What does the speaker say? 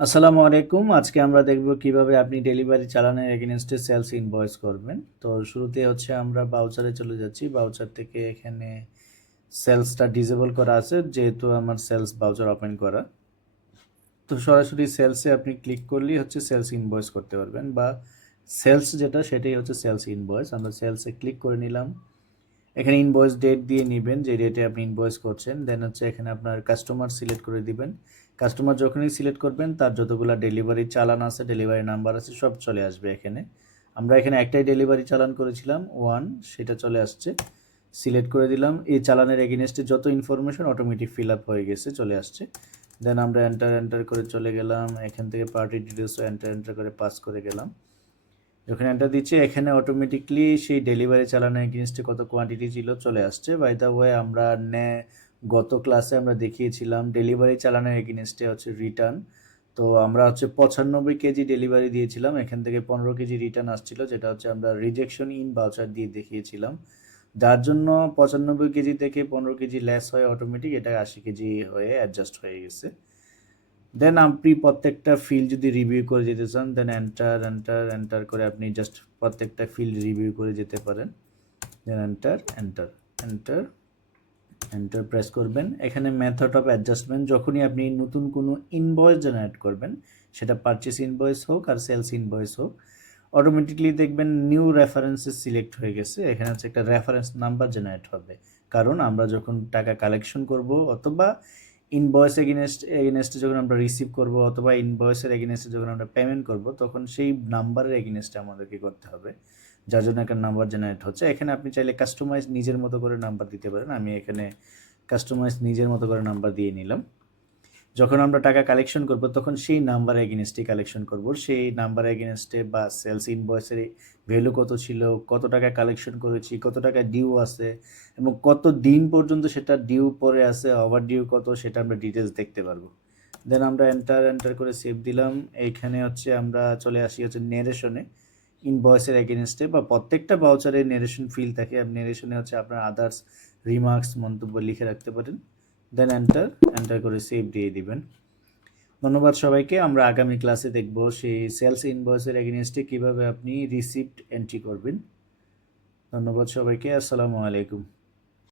আসসালামু আলাইকুম। আজকে আমরা দেখব কিভাবে আপনি ডেলিভারি চালানের এগেইনস্টে সেলস ইনভয়েস করবেন। তো শুরুতে হচ্ছে আমরা বাউচারে চলে যাচ্ছি। বাউচার থেকে এখানে সেলসটা ডিসেবল করা আছে, যেহেতু আমার সেলস বাউচার ওপেন করা। তো সরাসরি সেলসে আপনি ক্লিক করলেই হচ্ছে সেলস ইনভয়েস করতে পারবেন, বা সেলস যেটা সেটাই হচ্ছে সেলস ইনভয়েস। আমরা সেলসে ক্লিক করে নিলাম। এখানে ইনভয়েস ডেট দিয়ে নেবেন, যে ডেটে আপনি ইনভয়েস করছেন। দেন হচ্ছে এখানে আপনার কাস্টমার সিলেক্ট করে দিবেন। কাস্টমার যখনই সিলেক্ট করবেন তার যতগুলো ডেলিভারি চালান আছে, ডেলিভারি নাম্বার আছে, সব চলে আসবে এখানে। আমরা এখানে একটাই ডেলিভারি চালান করেছিলাম, 1, সেটা চলে আসছে। সিলেক্ট করে দিলাম। এই চালানের এগেইনস্টে যত ইনফরমেশন অটোমেটিক ফিল আপ হয়ে গেছে, চলে আসছে। দেন আমরা এন্টার করে চলে গেলাম। এখান থেকে পার্টি ডিটেলসও এন্টার করে পাস করে গেলাম। যখন এন্টার দিচ্ছি এখানে অটোমেটিকলি সেই ডেলিভারি চালানোর এগেইনস্টে কত কোয়ান্টিটি ছিল চলে আসছে। বাই দ্য ওয়ে, আমরা গত ক্লাসে আমরা দেখিয়েছিলাম ডেলিভারি চালানোর এগেইনস্টে হচ্ছে রিটার্ন। তো আমরা হচ্ছে 95 কেজি ডেলিভারি দিয়েছিলাম, এখান থেকে 15 কেজি রিটার্ন আসছিল, যেটা হচ্ছে আমরা রিজেকশন ইন ভাউচার দিয়ে দেখিয়েছিলাম, যার জন্য 95 কেজি থেকে 15 কেজি লেস হয়ে অটোমেটিক এটা 80 কেজি হয়ে অ্যাডজাস্ট হয়ে গেছে। দেন আপনি প্রত্যেকটা ফিল্ড যদি রিভিউ করে যেতে চান, দেন এন্টার করে আপনি জাস্ট প্রত্যেকটা ফিল্ড রিভিউ করে যেতে পারেন। দেন এন্টার প্রেস করবেন। এখানে মেথড অফ অ্যাডজাস্টমেন্ট, যখনই আপনি নতুন কোনো ইনভয়েস জেনারেট করবেন, সেটা পারচেস ইনভয়েস হোক আর সেলস ইনভয়েস হোক, অটোমেটিকলি দেখবেন নিউ রেফারেন্সেস সিলেক্ট হয়ে গেছে। এখানে হচ্ছে একটা রেফারেন্স নাম্বার জেনারেট হবে, কারণ আমরা যখন টাকা কালেকশন করব, অথবা ইনভয়েস এগেনস্টে যখন আমরা রিসিভ করব, অথবা ইনভয়েসের এগেনস্টে যখন আমরা পেমেন্ট করব, তখন সেই নাম্বারের এগেনস্টে আমাদেরকে করতে হবে, যার জন্য একটা নাম্বার জেনারেট হচ্ছে। এখানে আপনি চাইলে কাস্টমাইজ নিজের মতো করে নাম্বার দিতে পারেন। আমি এখানে কাস্টমাইজ নিজের মতো করে নাম্বার দিয়ে নিলাম। যখন আমরা টাকা কালেকশন করব, তখন সেই নাম্বার এগেনস্টে কালেকশন করব। সেই নাম্বার এগেনস্টে বা সেলস ইনভয়েসের ভ্যালু কত ছিল, কত টাকা কালেকশন করেছি, কত টাকা ডিউ আছে, এবং কত দিন পর্যন্ত সেটা ডিউ পরে আছে, ওভার ডিউ কত, সেটা আমরা ডিটেলস দেখতে পারবো। দেন আমরা এন্টার করে সেভ দিলাম। এইখানে হচ্ছে আমরা চলে আসি হচ্ছে নেরেশনে। ইনভয়েসের এগেনস্টে বা প্রত্যেকটা বাউচারে নেরেশন ফিল থাকে। নেরেশনে হচ্ছে আপনার আদার্স রিমার্কস, মন্তব্য লিখে রাখতে পারেন। দেন এন্টার করে সেভ দিয়ে দিবেন। ধন্যবাদ সবাইকে। আমরা আগামী ক্লাসে দেখব সেই সেলস ইনভয়েসের এগেনস্টে কীভাবে আপনি রিসিপ্ট এন্ট্রি করবেন। ধন্যবাদ সবাইকে। আসসালামু আলাইকুম।